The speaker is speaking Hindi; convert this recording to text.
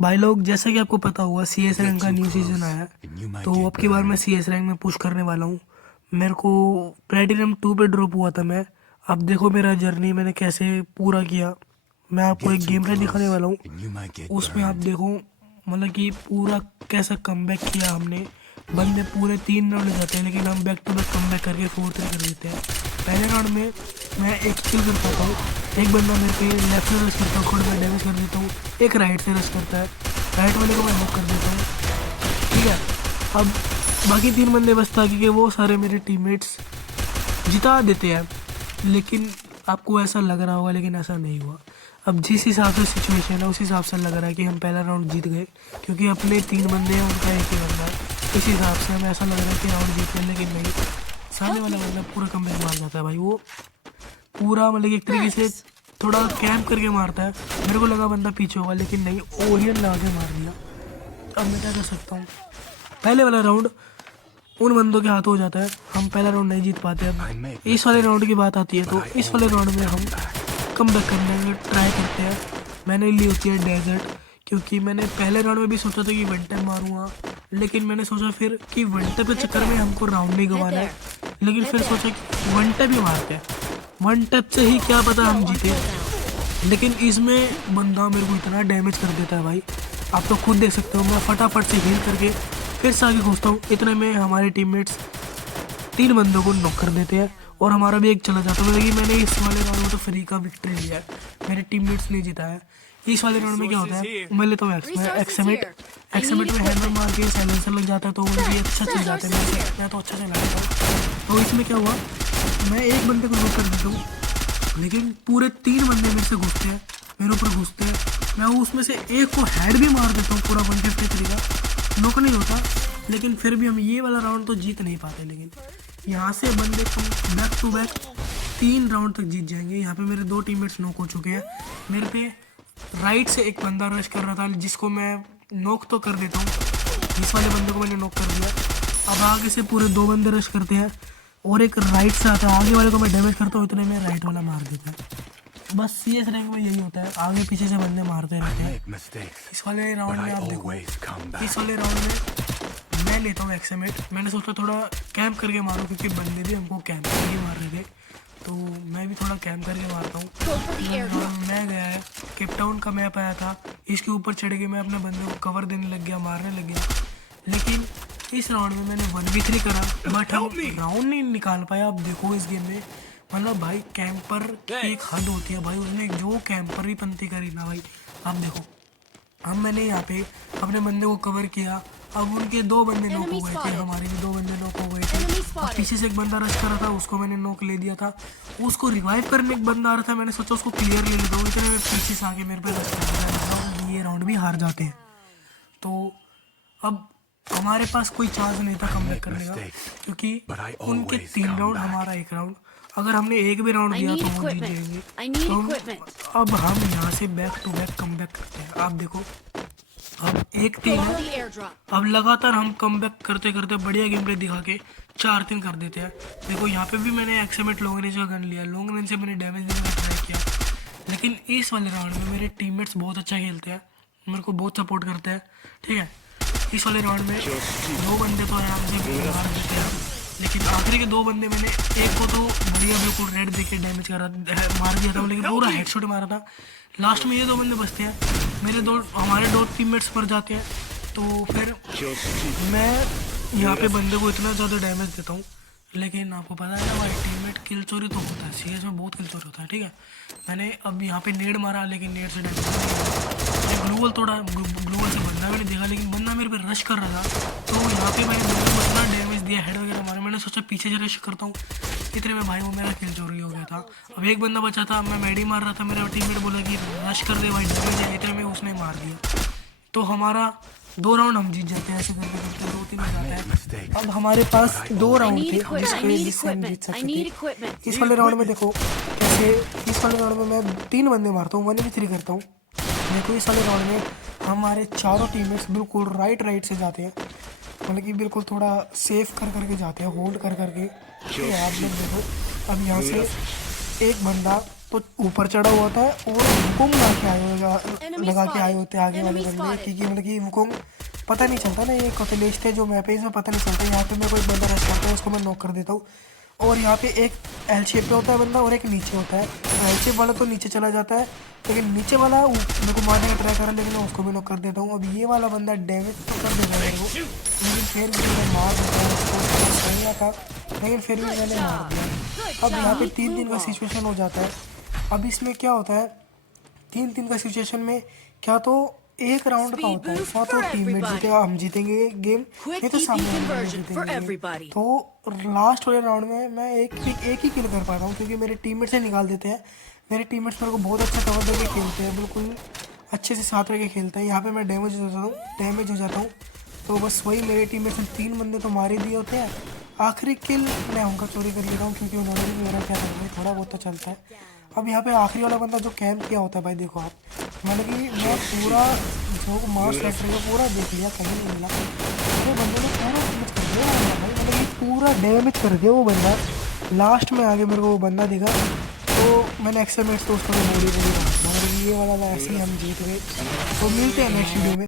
भाई लोग, जैसा कि आपको पता हुआ सी एस रैंक का न्यू सीजन आया है। तो अब की बार मैं सी एस रैंक में पुश करने वाला हूँ। मेरे को प्लेटिनम 2 पे ड्रॉप हुआ था मैं। अब देखो मेरा जर्नी मैंने कैसे पूरा किया। मैं आपको एक गेम प्ले दिखाने वाला हूँ। उसमें आप देखो मतलब कि पूरा कैसा कमबैक किया हमने। बंदे पूरे 3 राउंड जाते हैं लेकिन हम बैक टू बैक कमबैक करके 4-3 कर देते हैं। पहले राउंड में मैं एक किल कर पाता हूँ। एक बंदा मेरे पे लेफ्ट से रश करता हूँ, खुद में डैमेज कर देता हूँ। एक राइट से रश करता है, राइट वाले को मैं नॉक कर देता हूँ। ठीक है, अब बाकी 3 बंदे बस ताकि कि वो सारे मेरे टीममेट्स जिता देते हैं। लेकिन आपको ऐसा लग रहा होगा लेकिन ऐसा नहीं हुआ। अब जिस हिसाब से सिचुएशन है उस हिसाब से लग रहा है कि हम पहला राउंड जीत गए, क्योंकि अपने 3 बंदे हैं उनका एक ही बंदा है। इस हिसाब से हमें ऐसा लग रहा है कि राउंड जीत गए, लेकिन नहीं। सामने वाला बंदा पूरा कमबैक मार जाता है भाई। वो पूरा मतलब कि एक तरीके से थोड़ा कैंप करके मारता है। मेरे को लगा बंदा पीछे होगा लेकिन नहीं, ओरियन लगा के मार दिया। अब मैं क्या कर सकता हूँ। पहले वाला राउंड उन बंदों के हाथ हो जाता है, हम पहला राउंड नहीं जीत पाते। अब इस वाले राउंड की बात आती है तो इस वाले राउंड में हम कम बैक करने का ट्राई करते हैं। मैंने ली होती है डेजर्ट, क्योंकि मैंने पहले राउंड में भी सोचा था कि वन टैप मारूंगा, लेकिन मैंने सोचा फिर कि वन टैप के चक्कर में हमको राउंड नहीं गंवाना है। लेकिन फिर सोचा कि वन टैप ही मारते हैं, वन टैप से ही क्या पता हम जीते। लेकिन इसमें बंदा मेरे को इतना डैमेज कर देता है भाई, आप तो खुद देख सकते हो। मैं फटाफट से हील करके फिर से आगे घुसता हूँ। इतने में हमारे टीममेट्स 3 बंदों को नॉक कर देते हैं और हमारा भी एक चला जाता है। मतलब कि मैंने इस वाले राउंड में तो फ्री का विक्ट्री लिया है, मेरे टीममेट्स ने जीता है। इस वाले राउंड में क्या होता है, मैं लेता हूँ एक्समेट। एक्समेट में हैमर मार के साइलेंसर लग जाता है तो वो भी अच्छा चल जाता है। मैं तो अच्छा चला रहा था। तो इसमें क्या हुआ, मैं एक बंदे को नॉक कर देता हूँ, लेकिन पूरे 3 बंदे मेरे से घुसते हैं, मेरे ऊपर घुसते हैं। मैं उसमें से एक को हेड भी मार देता हूँ, पूरा 153 का नॉक नहीं होता। लेकिन फिर भी हम ये वाला राउंड तो जीत नहीं पाते। लेकिन यहाँ से बंदे को बैक टू बैक 3 राउंड तक जीत जाएंगे। यहाँ पे मेरे 2 टीममेट्स नॉक हो चुके हैं। मेरे पे राइट से एक बंदा रश कर रहा था जिसको मैं नॉक तो कर देता हूँ। इस वाले बंदे को मैंने नॉक कर दिया। अब आगे से पूरे 2 बंदे रश करते हैं और एक राइट से आता है, आगे वाले को मैं डैमेज करता हूँ, इतने में राइट वाला मार देता है। बस सी एस रैंक में यही होता है, आगे पीछे से बंदे मारते रहते हैं। इस वाले राउंड में आप देखो, इस वाले राउंड में मैं लेता हूँ एक्समेट। मैंने सोचा थोड़ा कैंप करके मारूं, क्योंकि बंदे भी हमको कैंप करके मार रहे थे, तो मैं भी थोड़ा कैंप करके मारता हूँ। मैं गया है, केप टाउन का मैप आया था, इसके ऊपर चढ़ के मैं अपने बंदे को कवर देने लग गया, मारने लग गया। लेकिन इस राउंड में मैंने 1v3 करा, बट हम राउंड नहीं निकाल पाया। अब देखो इस गेम में मतलब भाई कैंपर की एक हद होती है भाई, उसने जो कैंपर ही पंती करी ना भाई। अब देखो, अब मैंने यहाँ पे अपने बंदे को कवर किया। अब उनके 2 बंदे नॉक हो गए थे, हमारे भी 2 बंदे नॉक हो गए थे। अब पीछे से एक बंदा रश कर रहा था, उसको मैंने नॉक ले दिया था। उसको रिवाइव करने एक बंदा आ रहा था, मैंने सोचा उसको क्लियर ले लेता हूँ, इतने में पीछे से आके मेरे पे रश कर रहा है। ये राउंड भी हार जाते हैं। तो अब हमारे पास कोई चांस नहीं था कमबैक करने का, क्योंकि उनके 3 राउंड हमारा 1 राउंड। अगर हमने एक भी राउंड दिया तो वो जीत जाएंगे। तो अब हम यहाँ से बैक टू बैक कमबैक करते हैं। आप देखो, अब एक 3 है, अब लगातार हम कमबैक करते करते बढ़िया गेम प्ले दिखा के 4-3 कर देते हैं। देखो यहाँ पे भी मैंने एक्समेट लॉन्ग रेंज का गन लिया, लॉन्ग रेंज से मैंने डैमेज देने का ट्राई किया। लेकिन इस वाले राउंड में मेरे टीममेट्स बहुत अच्छा खेलते हैं, मेरे को बहुत सपोर्ट करते हैं। ठीक है, इस वाले राउंड में 2 बंदे तो आराम से मार देते हैं, लेकिन आखिरी के 2 बंदे मैंने एक को तो बढ़िया बिल्कुल रेड देके डैमेज करा मार दिया था, लेकिन पूरा हेडशॉट मारा था। लास्ट में ये 2 बंदे बचते हैं, हमारे 2 टीममेट्स मर जाते हैं। तो फिर मैं यहाँ पे बंदे को इतना ज़्यादा डैमेज देता हूँ, लेकिन आपको पता है ना भाई, टीममेट किल चोरी तो होता है, सीएस में बहुत किल चोरी होता है। ठीक है, मैंने अब यहाँ पे नेड मारा, लेकिन नेड से डैमेज ग्लूवल तोड़ा, ग्लूवल से बंदा मैंने देखा, लेकिन बंदा मेरे पे रश कर रहा था। तो यहाँ पे मैंने बंदे को इतना डैमेज दिया, हेड वगैरह मारा, मैंने सोचा पीछे से रश करता हूँ। इतने में भाई वो मेरा किल चोरी हो गया था। अब एक बंदा बचा था, मैं मेडी मार रहा था, मेरा टीममेट बोला कि रश कर दे भाई, डैमेज है। इतने में उसने मार दिया। तो हमारा 2 राउंड हम जीत जाते हैं, ऐसे करते करते 2-3 हो जाता है। अब हमारे पास 2 राउंड थे जिससे हम जीत सकते थे। इस वाले राउंड में देखो कैसे, इस वाले राउंड में मैं 3 बंदे मारता हूँ, 1v3 करता हूँ। देखो इस वाले राउंड में हमारे चारों टीममेट्स बिल्कुल राइट से जाते हैं, मतलब कि बिल्कुल थोड़ा सेफ कर करके जाते हैं, होल्ड कर करके। आप लोग देखो, अब यहाँ से एक बंदा तो ऊपर चढ़ा हुआ था और वुकोंग लगा के आए होते आगे वाले बंदे, क्योंकि मतलब कि वुकोंग पता नहीं चलता ना, ये कॉटलेस्ट है जो मैप है इसमें पता नहीं चलता। यहाँ पे मैं कोई बंदा रश करता है उसको मैं नॉक कर देता हूँ, और यहाँ पे एक एल शेप पे होता है बंदा और एक नीचे होता है। एल शेप वाला तो नीचे चला जाता है, लेकिन नीचे वाला मेरे को मारने का ट्राई कर रहा है, लेकिन मैं उसको भी नॉक कर देता हूँ। अब ये वाला बंदा डैमेज तो कर देगा मेरे को, लेकिन फिर भी मैं मार देता हूँ उसको, सही था लेकिन फिर भी मैंने मार दिया। अब यहाँ पे 3-3 का सिचुएशन हो जाता है। अब इसमें क्या होता है 3-3 का सिचुएशन में, क्या तो एक राउंड का होता है, क्या तो टीममेट जीतेगा हम जीतेंगे गेम, नहीं तो सामने वाले बंदे जीतेंगे गेम। तो लास्ट वाले राउंड में मैं एक ही किल कर पाता हूँ, क्योंकि मेरे टीममेट से निकाल देते हैं। मेरे टीममेट्स मेरे को बहुत अच्छा कवर देके खेलते हैं, बिल्कुल अच्छे से साथ रह के खेलते हैं। यहाँ पे मैं डैमेज हो जाता हूँ। तो बस वही, मेरे टीममेट्स ने 3 बंदे तो मारे दिए होते हैं। आखिरी किल मैं उनका चोरी कर लेता हूँ, क्योंकि उन्होंने भी मेरा क्या करना है, थोड़ा बहुत तो चलता है। अब यहाँ पे आखिरी वाला बंदा जो कैंप किया होता है भाई, देखो आप, मतलब कि मैं पूरा जो मार्स फैक्ट्री का पूरा देख लिया, कहीं नहीं मिला। वो बंदे ने पूरा डैमेज कर दिया वो बंदा भाई, मतलब कि पूरा डैमेज कर दिया वो बंदा। लास्ट में आगे मेरे को वो बंदा दिखा, तो मैंने एक्सपेरिमेंट्स तो उसको बोली मतलब ये वाला ऐसे ही हम जीत गए। तो मिलते हैं नेक्स्ट वीडियो में।